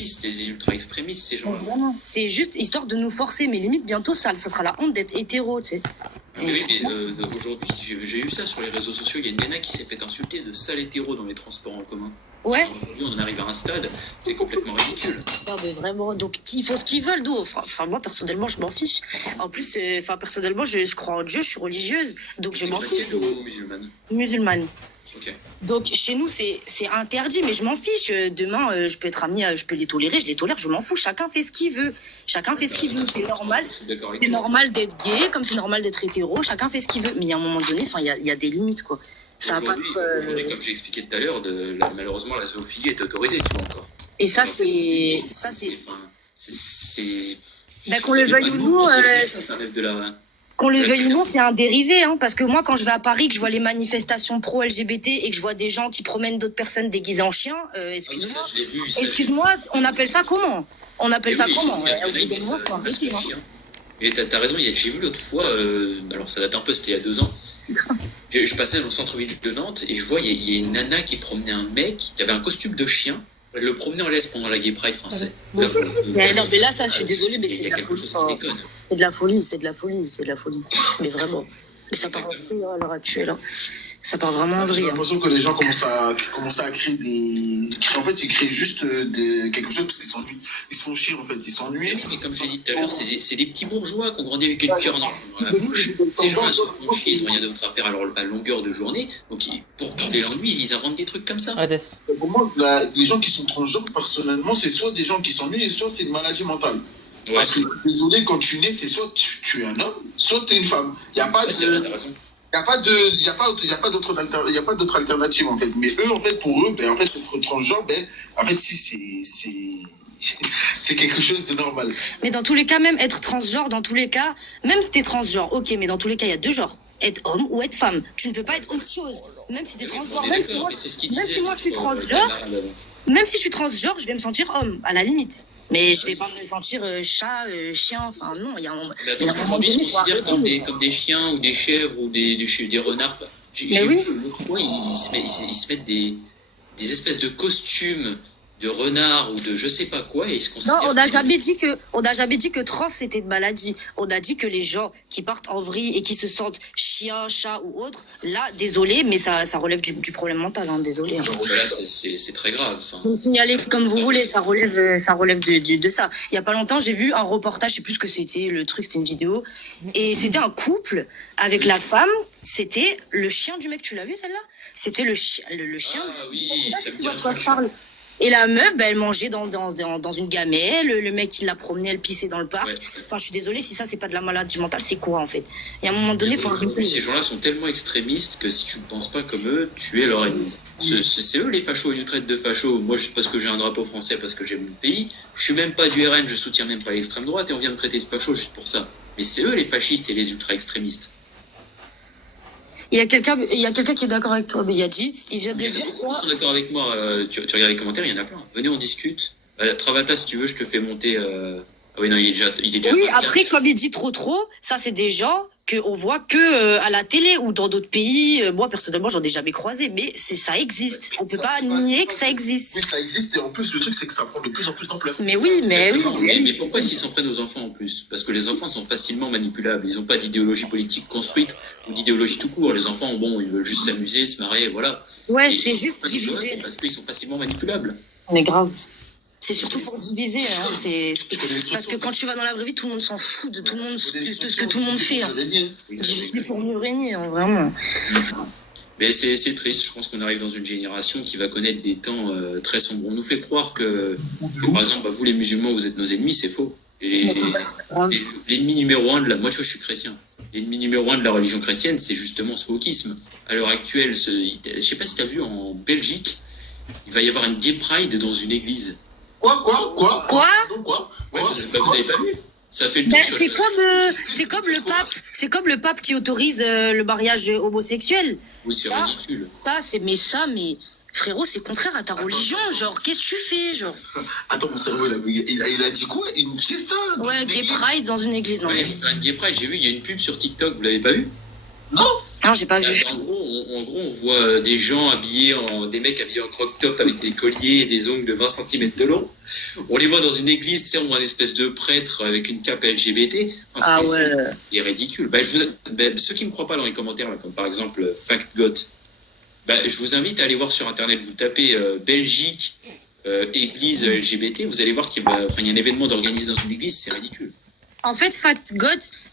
fascistes, c'est des ultra-extrémistes, ces gens-là. C'est juste histoire de nous forcer, mais limite, bientôt, ça sera la honte d'être hétéro, tu sais. Mais oui, mais aujourd'hui, j'ai vu ça sur les réseaux sociaux, il y a une nana qui s'est fait insulter de sale hétéro dans les transports en commun. Ouais. Aujourd'hui, on en arrive à un stade, c'est complètement ridicule. Non, mais vraiment, donc il faut ce qu'ils veulent, d'où. Enfin, moi, personnellement, je m'en fiche. En plus, personnellement, je crois en Dieu, je suis religieuse, donc je m'en fiche. Ou musulmane? Musulmane. Ok. Donc chez nous, c'est interdit, mais je m'en fiche. Demain, je peux être amie, je peux les tolérer, je les tolère, je m'en fous. Chacun fait ce qu'il veut. Chacun fait ce qu'il veut, c'est normal. C'est normal d'être gay, comme c'est normal d'être hétéro. Chacun fait ce qu'il veut. Mais à un moment donné, il y a des limites, quoi. Aujourd'hui, comme j'ai expliqué tout à l'heure, malheureusement, la zoophilie est autorisée, tu vois encore. Et ça, c'est. Qu'on le veuille ou non. Ça relève de la. Qu'on le veuille ou non, c'est un dérivé, hein, parce que moi, quand je vais à Paris, que je vois les manifestations pro-LGBT et que je vois des gens qui promènent d'autres personnes déguisées en chiens, excuse-moi, on appelle ça comment? On appelle ça comment? Et t'as raison, j'ai vu l'autre fois, alors ça date un peu, c'était il y a 2 ans, je passais dans le centre-ville de Nantes et je vois, il y a une nana qui promenait un mec qui avait un costume de chien. Elle le promenait en laisse pendant la Gay Pride français. Non, mais là, ça, je suis désolée, mais il y a quelque chose qui déconne. C'est de la folie. Mais vraiment. Mais ça part en vrille à l'heure actuelle. Ça part vraiment en vrille. J'ai l'impression que les gens commencent à créer des. En fait, ils créent juste quelque chose parce qu'ils s'ennuient. Ils se font chier, en fait. Ils s'ennuient. Mais comme je l'ai dit tout à l'heure, c'est des petits bourgeois qui ont grandi avec une cuillère dans la bouche. Ces gens-là se font chier, ils n'ont rien d'autre à faire à longueur de journée. Donc, pour couper l'ennui, ils inventent des trucs comme ça. Pour moi, les gens qui sont transgenres, personnellement, c'est soit des gens qui s'ennuient, soit c'est une maladie mentale. Ouais. Parce que, désolé, quand tu nais, c'est soit tu es un homme, soit tu es une femme. Il n'y a pas de. Il n'y a pas d'autre alternative, en fait. Mais eux, en fait, pour eux, en fait, être transgenre, en fait, si c'est quelque chose de normal. Mais dans tous les cas, même être transgenre, même que t'es transgenre, ok, mais dans tous les cas, il y a 2 genres. Être homme ou être femme. Tu ne peux pas être autre chose. Même si t'es transgenre, même si moi je suis transgenre, même si je suis transgenre, je vais me sentir homme, à la limite. Mais je vais pas me sentir chat, chien, enfin non, il y a un moment. Aujourd'hui, ils se considèrent comme des chiens ou des chèvres ou des renards. J'ai vu l'autre fois, ils se mettent des espèces de costumes de renards ou de je sais pas quoi et ils se considèrent. Non, on n'a jamais dit que trans c'était de maladie. On a dit que les gens qui partent en vrille et qui se sentent chien, chat ou autre, là, désolé, mais ça relève du problème mental, hein, désolé. Hein. Là, c'est très grave. Vous me signalez comme vous voulez, ça relève de ça. Il y a pas longtemps, j'ai vu un reportage, je sais plus ce que c'était, le truc, c'était une vidéo, et c'était un couple avec la femme, c'était le chien du mec, tu l'as vu celle-là? C'était le chien. Ah oui, ça me dit de quoi je parle. Et la meuf, elle mangeait dans une gamelle, le mec, il la promenait, elle pissait dans le parc. Ouais. Enfin, je suis désolée, si ça, c'est pas de la maladie mentale, c'est quoi, en fait? Et à un moment donné, il faut arrêter. Ces gens-là sont tellement extrémistes que si tu ne penses pas comme eux, tu es leur ennemi. C'est eux, les fachos, ils nous traitent de fachos. Moi, parce que j'ai un drapeau français, parce que j'aime mon pays. Je suis même pas du RN, je soutiens même pas l'extrême droite, et on vient me traiter de facho juste pour ça. Mais c'est eux, les fascistes et les ultra-extrémistes. Il y a quelqu'un qui est d'accord avec toi, Beyadji. Il vient de dire quoi? Ils sont d'accord avec moi. Tu regardes les commentaires, il y en a plein. Venez, on discute. Travata, si tu veux, je te fais monter. Ah oui, non, il est déjà. Oui, après, comme il dit trop, ça, c'est des gens qu'on voit que à la télé ou dans d'autres pays. Moi, personnellement, j'en ai jamais croisé, mais ça existe. On peut pas nier que ça existe. Oui, ça existe, et en plus, le truc, c'est que ça prend de plus en plus d'ampleur. Mais oui. Mais pourquoi s'ils s'en prennent aux enfants en plus? Parce que les enfants sont facilement manipulables. Ils n'ont pas d'idéologie politique construite ou d'idéologie tout court. Les enfants, ils veulent juste s'amuser, se marrer, voilà. Ouais, c'est juste diviser. Parce qu'ils sont facilement manipulables. On est grave. C'est surtout pour diviser, hein. Parce que quand tu vas dans la vraie vie, tout le monde s'en fout de tout le monde, de ce que tout le monde fait. Hein. Diviser pour mieux régner, hein, vraiment. Mais c'est triste, je pense qu'on arrive dans une génération qui va connaître des temps très sombres. On nous fait croire que par exemple, vous les musulmans, vous êtes nos ennemis, c'est faux. L'ennemi numéro 1 de moi, tu vois, je suis chrétien. L'ennemi numéro 1 de la religion chrétienne, c'est justement ce wokisme. À l'heure actuelle, je sais pas si tu as vu, en Belgique, il va y avoir une gay pride dans une église. Quoi Vous avez pas vu? Ça fait le tour c'est comme le pape qui autorise le mariage homosexuel. Oui, c'est ridicule. Mais frérot, c'est contraire à ta religion. Genre, qu'est-ce que tu fais, genre? Attends, mon cerveau, il a dit quoi? Une fiesta? Ouais, gay pride dans une église. Non, ouais, c'est un gay pride. J'ai vu, il y a une pub sur TikTok. Vous l'avez pas vu? Non, j'ai pas vu. En gros, en gros, on voit des gens des mecs habillés en croque-top avec des colliers et des ongles de 20 cm de long. On les voit dans une église, tu sais, on voit une espèce de prêtre avec une cape LGBT. Enfin, c'est ridicule. Ceux qui me croient pas dans les commentaires, là, comme par exemple FactGot, je vous invite à aller voir sur Internet, vous tapez Belgique, église LGBT, vous allez voir qu'il y a un événement d'organisé dans une église, c'est ridicule. En fait, FactGot,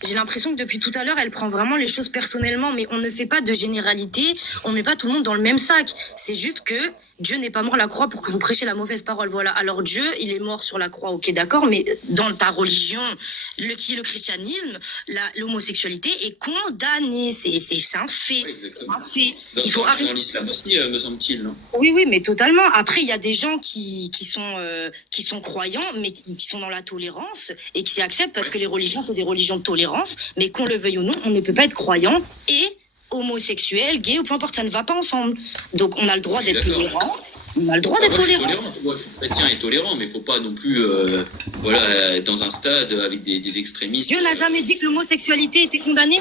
j'ai l'impression que depuis tout à l'heure, elle prend vraiment les choses personnellement, mais on ne fait pas de généralité, on met pas tout le monde dans le même sac. C'est juste que Dieu n'est pas mort à la croix pour que vous prêchiez la mauvaise parole, voilà. Alors Dieu, il est mort sur la croix, ok, d'accord, mais dans ta religion, qui est le christianisme, l'homosexualité est condamnée, c'est un fait. Oui, un fait. Il faut arrêter. Dans l'islam aussi, me semble-t-il, non ? Oui, mais totalement. Après, il y a des gens qui sont croyants, mais qui sont dans la tolérance et qui acceptent parce que les religions, c'est des religions de tolérance, mais qu'on le veuille ou non, on ne peut pas être croyant et homosexuel, gay ou peu importe, ça ne va pas ensemble. Donc on a le droit d'être tolérant. On a le droit d'être tolérant. Je suis chrétien et tolérant, mais il ne faut pas non plus être dans un stade avec des extrémistes. Dieu n'a jamais dit que l'homosexualité était condamnée.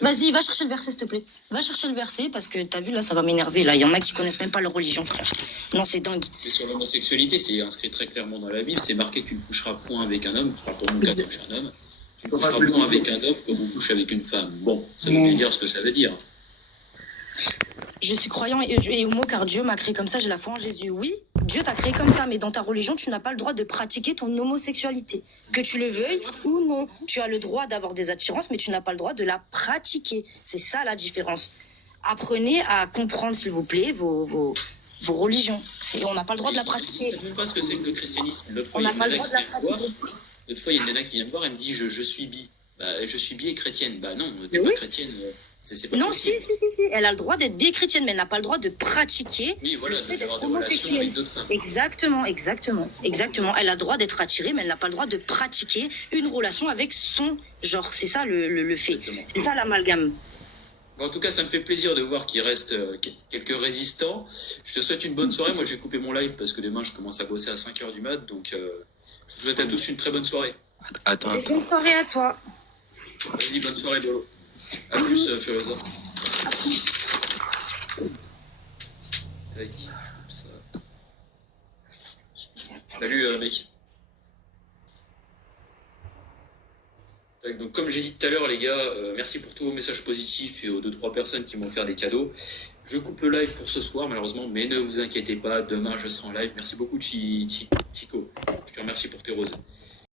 Vas-y, va chercher le verset, s'il te plaît. Va chercher le verset, parce que t'as vu, là, ça va m'énerver. Là, il y en a qui connaissent même pas leur religion, frère. Non, c'est dingue. Mais sur l'homosexualité, c'est inscrit très clairement dans la Bible. C'est marqué que tu ne coucheras point avec un homme. Je parle pour mon cas, je suis un homme. Tu ne coucheras point avec un homme comme on couche avec une femme. Bon, ça veut dire ce que ça veut dire. Je suis croyant et homo car Dieu m'a créé comme ça, j'ai la foi en Jésus. Oui, Dieu t'a créé comme ça, mais dans ta religion, tu n'as pas le droit de pratiquer ton homosexualité. Que tu le veuilles ou non. Tu as le droit d'avoir des attirances, mais tu n'as pas le droit de la pratiquer. C'est ça la différence. Apprenez à comprendre, s'il vous plaît, vos religions. On n'a pas le droit de la pratiquer. Je ne sais même pas ce que c'est que le christianisme. L'autre fois, il y a une nana qui vient me voir, elle me dit je suis bi. Je suis bi et chrétienne. Non, t'es pas chrétienne. C'est pas non, possible. si. Elle a le droit d'être bi chrétienne, mais elle n'a pas le droit de pratiquer le fait d'être homosexuelle. Exactement. Elle a le droit d'être attirée, mais elle n'a pas le droit de pratiquer une relation avec son genre. C'est ça le fait. Exactement. C'est ça l'amalgame. Bon, en tout cas, ça me fait plaisir de voir qu'il reste quelques résistants. Je te souhaite une bonne soirée. Moi, je vais couper mon live parce que demain, je commence à bosser à 5h du mat. Donc, je vous souhaite à tous une très bonne soirée. Attends. Bonne soirée à toi. Vas-y, bonne soirée, Bolo. A plus, Furiosa. Tac, ça. Salut, mec. Tac, donc, comme j'ai dit tout à l'heure, les gars, merci pour tous vos messages positifs et aux 2-3 personnes qui m'ont offert des cadeaux. Je coupe le live pour ce soir, malheureusement, mais ne vous inquiétez pas, demain je serai en live. Merci beaucoup, Chico. Je te remercie pour tes roses.